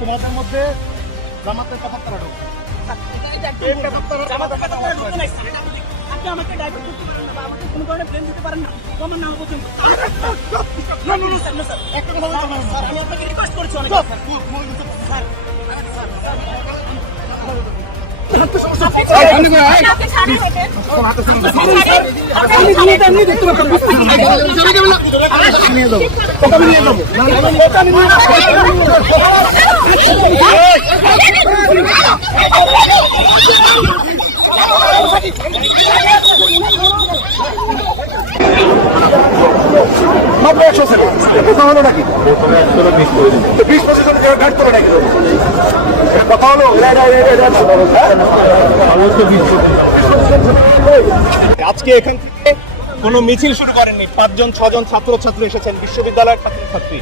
তোমাদের মধ্যে জামাতের কথা তারা আপনি আমাকে ডাইভার্ট করতে পারেন না বা আমাকে কোনো ধরনের ব্লেম দিতে পারেন না আমার নাম পর্যন্ত একটা কথা বলতে পারেন স্যার আমি আপনাকে রিকোয়েস্ট করেছি অনেক স্যার মাত্র 100 সেকেন্ড কথা হলো নাকি 20-25 জন গাইড করে নাকি কথা হলো আজকে এখান থেকে কোনো মিছিল শুরু করেননি 5-6 ছাত্রছাত্রী এসেছেন বিশ্ববিদ্যালয়ের ছাত্রছাত্রী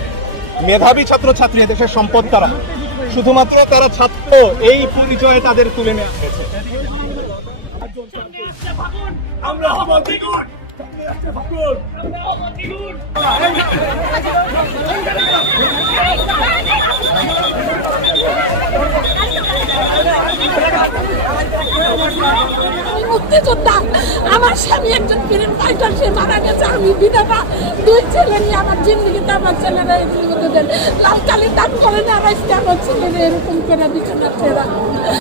মেধাবী ছাত্রছাত্রী দেশের সম্পদ তারা শুধুমাত্র তারা ছাত্র এই পরিচয়ে তাদের তুলে নেওয়া হয়েছে আমরা হব দ্বিগুণ মুক্তিযোদ্ধা আমার স্বামী একজন ফ্রিডম ফাইটার সে মারা গেছে আমি বিধবা 2 ছেলে নিয়ে আমার জিন্দগিতে আমার ছেলেরা লাল কালির দাম করে না রাখতে আমার ছেলেরা এরকম করে বিছানা ফেরা মুখে